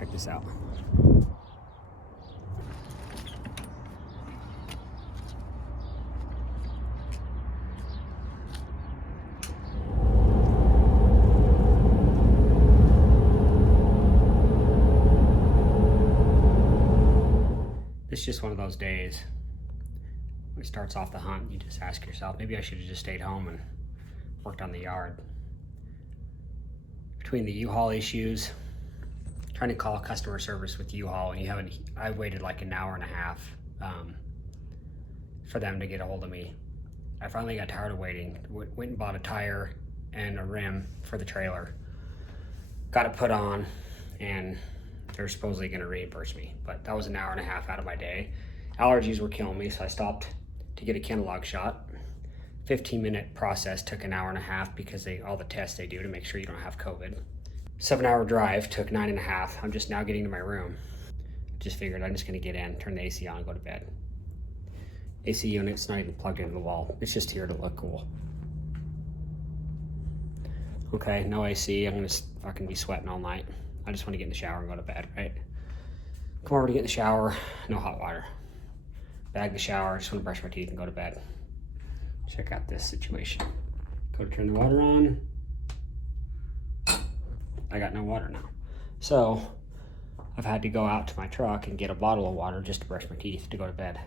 Check this out. It's just one of those days when it starts off the hunt, you just ask yourself, maybe I should have just stayed home and worked on the yard. Between the U-Haul issues, trying to call customer service with U-Haul, and I waited like an hour and a half for them to get a hold of me. I finally got tired of waiting, went and bought a tire and a rim for the trailer, got it put on, and they're supposedly going to reimburse me, but that was an hour and a half out of my day. Allergies were killing me, so I stopped to get a Kenalog shot. 15-minute process took an hour and a half because all the tests they do to make sure you don't have COVID. 7-hour drive took 9.5. I'm just now getting to my room. Just figured I'm just going to get in, turn the AC on, and go to bed. AC unit's not even plugged into the wall. It's just here to look cool. Okay, no AC. I'm going to fucking be sweating all night. I just want to get in the shower and go to bed, right? Come over to get in the shower, no hot water. Bag the shower, just want to brush my teeth and go to bed. Check out this situation. Go to turn the water on. I got no water now. So I've had to go out to my truck and get a bottle of water just to brush my teeth to go to bed.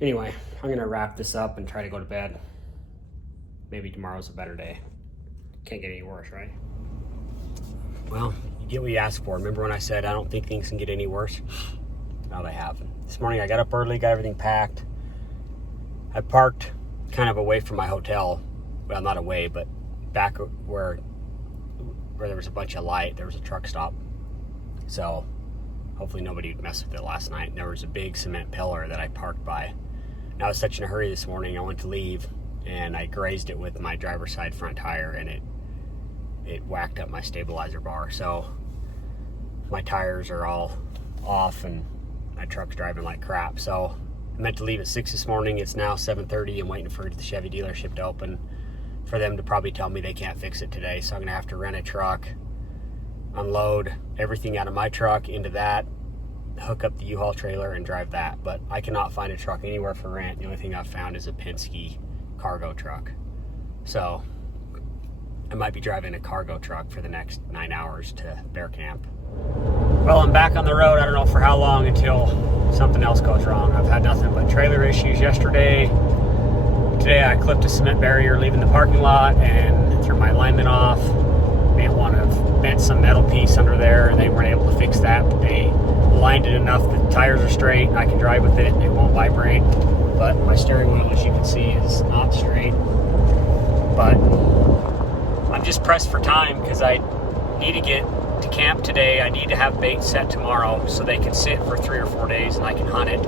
Anyway, I'm gonna wrap this up and try to go to bed. Maybe tomorrow's a better day. Can't get any worse, right? Well, you get what you ask for. Remember when I said I don't think things can get any worse? Now they have. This morning I got up early, got everything packed. I parked kind of away from my hotel. Well, not away, but back where there was a bunch of light. There was a truck stop. So hopefully nobody would mess with it last night. And there was a big cement pillar that I parked by. And I was such in a hurry this morning, I went to leave and I grazed it with my driver's side front tire, and it whacked up my stabilizer bar. So my tires are all off and my truck's driving like crap. So I meant to leave at 6 this morning. It's now 7:30. I'm waiting for the Chevy dealership to open for them to probably tell me they can't fix it today. So I'm gonna have to rent a truck, unload everything out of my truck into that, hook up the U-Haul trailer and drive that. But I cannot find a truck anywhere for rent. The only thing I've found is a Penske cargo truck. So I might be driving a cargo truck for the next 9 hours to bear camp. Well, I'm back on the road. I don't know for how long until something else goes wrong. I've had nothing but trailer issues yesterday. Today I clipped a cement barrier leaving the parking lot and threw my alignment off. May want to have bent some metal piece under there, and they weren't able to fix that. But they aligned it enough that the tires are straight. I can drive with it. It won't vibrate. But my steering wheel, as you can see, is not straight. But I'm just pressed for time because I need to get to camp today. I need to have bait set tomorrow so they can sit for 3 or 4 days and I can hunt it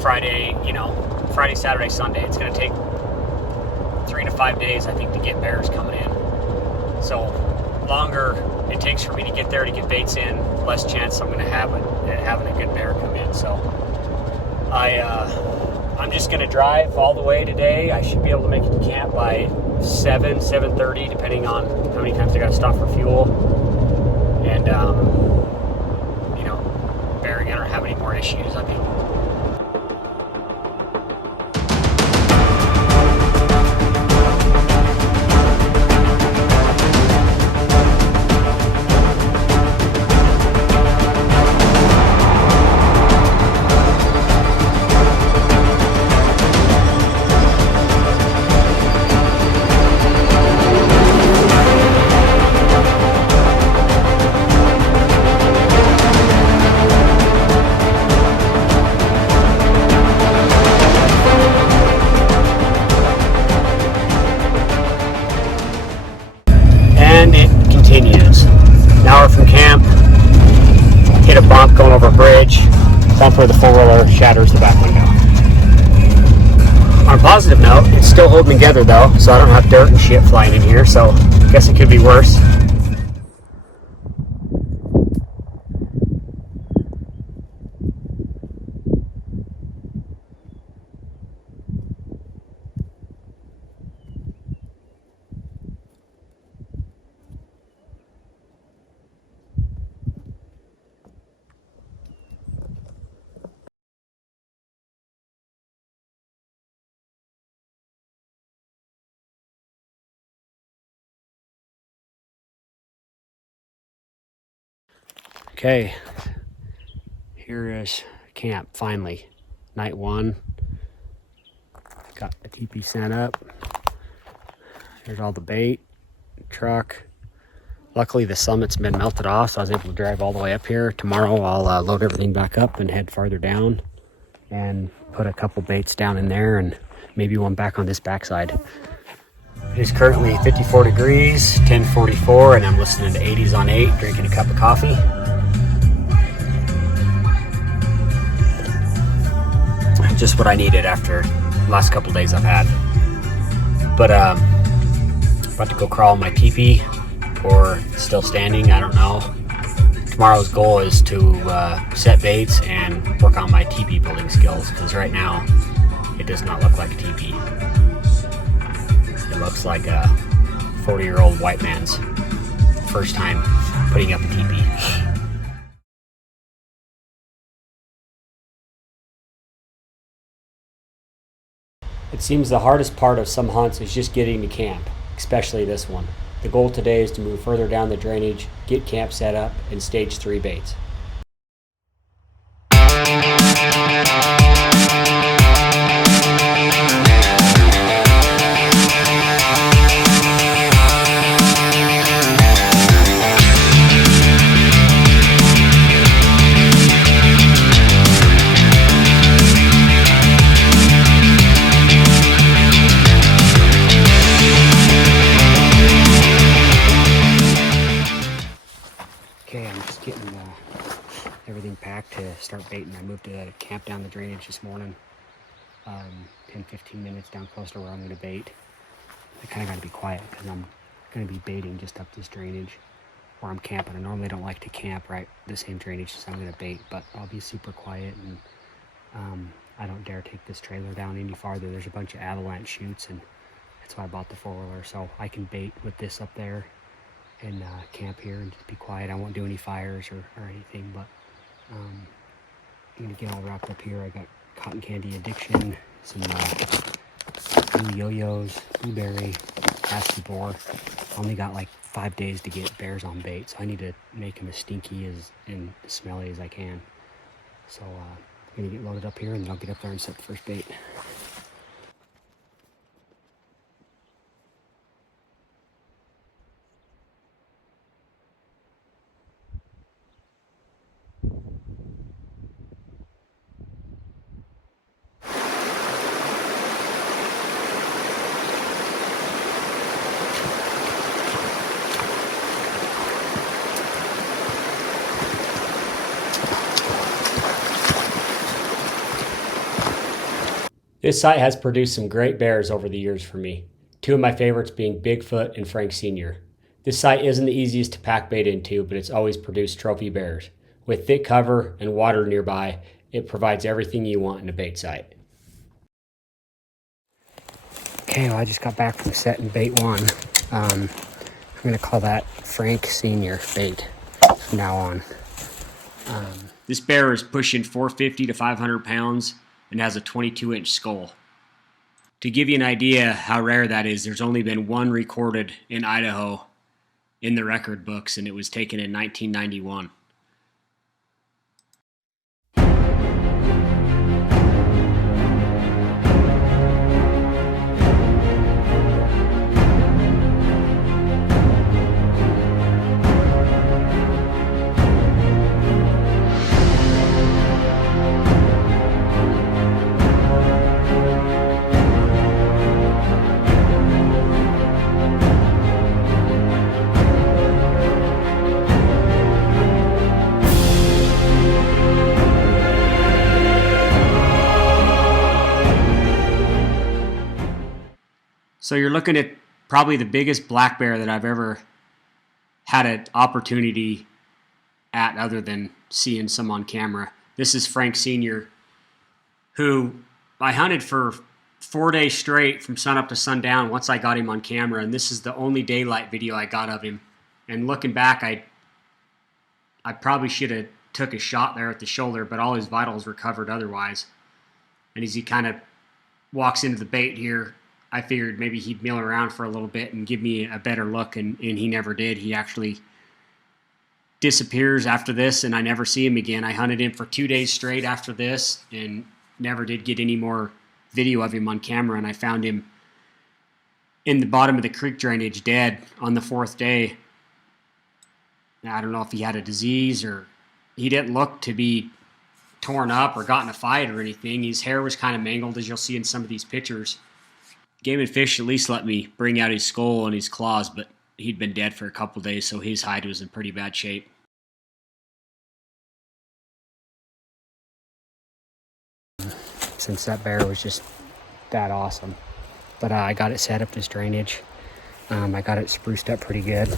Friday, Friday, Saturday, Sunday. It's going to take 3 to 5 days, I think, to get bears coming in. So longer it takes for me to get there to get baits in, less chance I'm going to have having a good bear come in. So I'm just going to drive all the way today. I should be able to make it to camp by 7:30, depending on how many times I got to stop for fuel. And, bearing I don't have any more issues. I mean, hit a bump going over a bridge, bump where the four-wheeler shatters the back window. On a positive note, it's still holding together though, so I don't have dirt and shit flying in here, so I guess it could be worse. Okay, here is camp finally. Night one. Got the teepee set up. There's all the bait, truck. Luckily the summit's been melted off, so I was able to drive all the way up here. Tomorrow I'll load everything back up and head farther down and put a couple baits down in there and maybe one back on this backside. It is currently 54 degrees, 10:44, and I'm listening to 80s on 8, drinking a cup of coffee. Just what I needed after the last couple days I've had. But about to go crawl in my teepee, or still standing, I don't know. Tomorrow's goal is to set baits and work on my teepee building skills, because right now it does not look like a teepee. It looks like a 40-year-old white man's first time putting up a teepee. It seems the hardest part of some hunts is just getting to camp, especially this one. The goal today is to move further down the drainage, get camp set up, and stage 3 baits. Okay, I'm just getting everything packed to start baiting. I moved to camp down the drainage this morning, 10-15 minutes down close to where I'm going to bait. I kind of got to be quiet because I'm going to be baiting just up this drainage where I'm camping. I normally don't like to camp right the same drainage as I'm going to bait, but I'll be super quiet, and I don't dare take this trailer down any farther. There's a bunch of avalanche chutes, and that's why I bought the 4-wheeler, so I can bait with this up there and camp here and just be quiet. I won't do any fires or anything, but I'm gonna get all wrapped up here. I got cotton candy addiction, some blue yo-yos, blueberry, aspen boar. Only got like 5 days to get bears on bait, so I need to make them as stinky and smelly as I can. So I'm gonna get loaded up here, and then I'll get up there and set the first bait. This site has produced some great bears over the years for me. 2 of my favorites being Bigfoot and Frank Sr. This site isn't the easiest to pack bait into, but it's always produced trophy bears. With thick cover and water nearby, it provides everything you want in a bait site. Okay, well, I just got back from setting bait 1. I'm going to call that Frank Sr. bait from now on. This bear is pushing 450 to 500 pounds and has a 22-inch skull. To give you an idea how rare that is, there's only been 1 recorded in Idaho in the record books, and it was taken in 1991. So you're looking at probably the biggest black bear that I've ever had an opportunity at, other than seeing some on camera. This is Frank Sr., who I hunted for 4 days straight from sun up to sundown once I got him on camera, and this is the only daylight video I got of him. And looking back, I probably should have took a shot there at the shoulder, but all his vitals recovered otherwise. And as he kind of walks into the bait here, I figured maybe he'd mill around for a little bit and give me a better look, and he never did. He actually disappears after this and I never see him again. I hunted him for 2 days straight after this and never did get any more video of him on camera. And I found him in the bottom of the creek drainage dead on the 4th day. Now, I don't know if he had a disease or he didn't look to be torn up or got in a fight or anything. His hair was kind of mangled, as you'll see in some of these pictures. Game and Fish at least let me bring out his skull and his claws, but he'd been dead for a couple days, so his hide was in pretty bad shape. Since that bear was just that awesome. But I got it set up this drainage. I got it spruced up pretty good.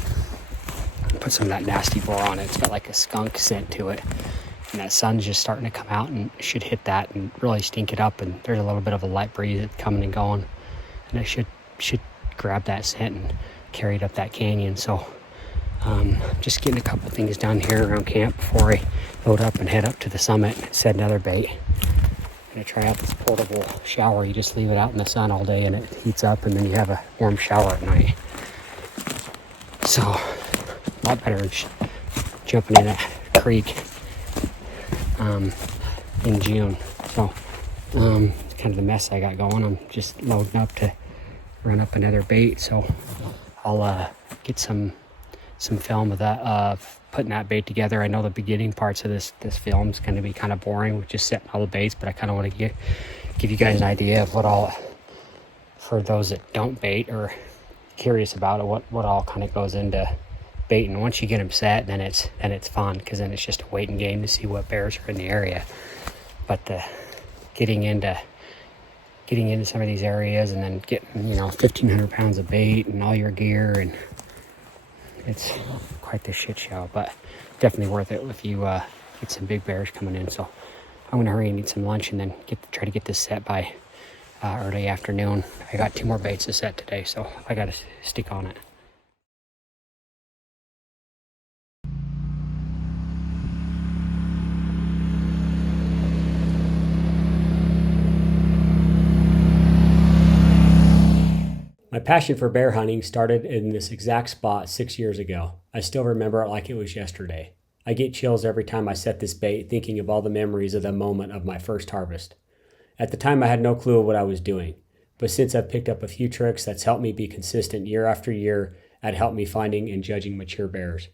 Put some of that nasty boar on it. It's got like a skunk scent to it. And that sun's just starting to come out and it should hit that and really stink it up. And there's a little bit of a light breeze that's coming and going. And it should grab that scent and carry it up that canyon. So just getting a couple things done here around camp before I load up and head up to the summit and set another bait. I'm going to try out this portable shower. You just leave it out in the sun all day and it heats up and then you have a warm shower at night. So a lot better than jumping in a creek in June. So it's kind of the mess I got going. I'm just loading up to run up another bait. So I'll get some film of that, putting that bait together. I know the beginning parts of this film is going to be kind of boring with just setting all the baits, but I kind of want to give you guys an idea of what all, for those that don't bait or curious about it, what all kind of goes into baiting. Once you get them set, then it's fun, because then it's just a waiting game to see what bears are in the area. But getting into some of these areas and then getting 1,500 pounds of bait and all your gear, and it's quite the shit show, but definitely worth it if you get some big bears coming in. So I'm gonna hurry and eat some lunch and then try to get this set by early afternoon. I got 2 more baits to set today, so I gotta stick on it. My passion for bear hunting started in this exact spot 6 years ago. I still remember it like it was yesterday. I get chills every time I set this bait, thinking of all the memories of the moment of my first harvest. At the time, I had no clue of what I was doing, but since I've picked up a few tricks that's helped me be consistent year after year at helped me finding and judging mature bears.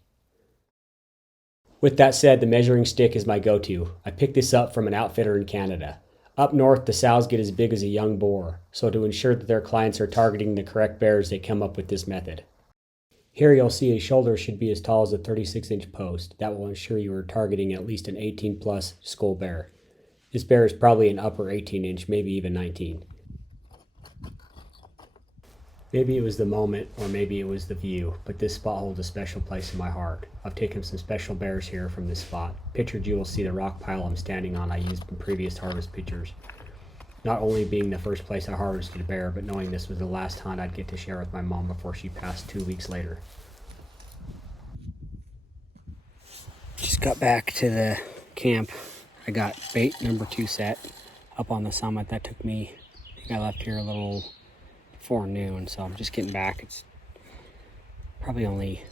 With that said, the measuring stick is my go-to. I picked this up from an outfitter in Canada. Up north, the sows get as big as a young boar, so to ensure that their clients are targeting the correct bears, they come up with this method. Here you'll see his shoulder should be as tall as a 36-inch post. That will ensure you are targeting at least an 18-plus skull bear. This bear is probably an upper 18-inch, maybe even 19. Maybe it was the moment, or maybe it was the view, but this spot holds a special place in my heart. I've taken some special bears here from this spot. Pictured, you will see the rock pile I'm standing on I used in previous harvest pictures. Not only being the first place I harvested a bear, but knowing this was the last hunt I'd get to share with my mom before she passed 2 weeks later. Just got back to the camp. I got bait number 2 set up on the summit. That took me, I think I left here a little before noon, so I'm just getting back. It's probably only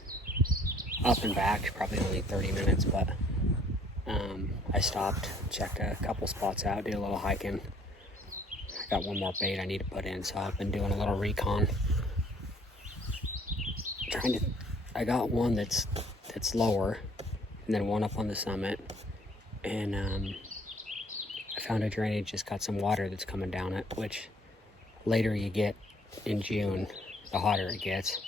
up and back, probably only 30 minutes, but I stopped, checked a couple spots out, did a little hiking. I got 1 more bait I need to put in, so I've been doing a little recon. I got one that's lower, and then 1 up on the summit, and I found a drainage just got some water that's coming down it, which later you get in June, the hotter it gets,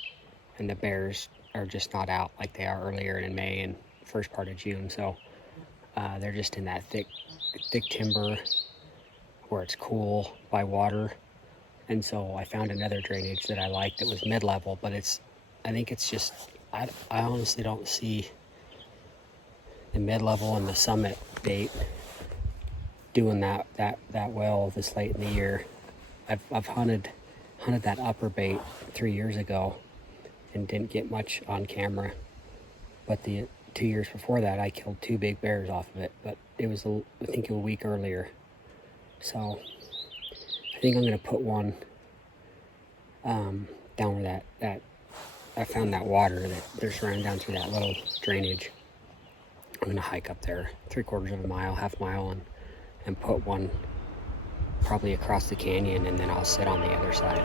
and the bears are just not out like they are earlier in May and first part of June. So they're just in that thick timber where it's cool by water. And so I found another drainage that I liked that was mid-level, but I think it's just, I honestly don't see the mid-level and the summit bait doing that well this late in the year. I've hunted that upper bait 3 years ago and didn't get much on camera, but the 2 years before that I killed 2 big bears off of it, but it was I think a week earlier. So I think I'm gonna put one down where that I found that water that there's running down through that little drainage. I'm gonna hike up there 3/4 of a mile, half mile, and put one probably across the canyon, and then I'll sit on the other side.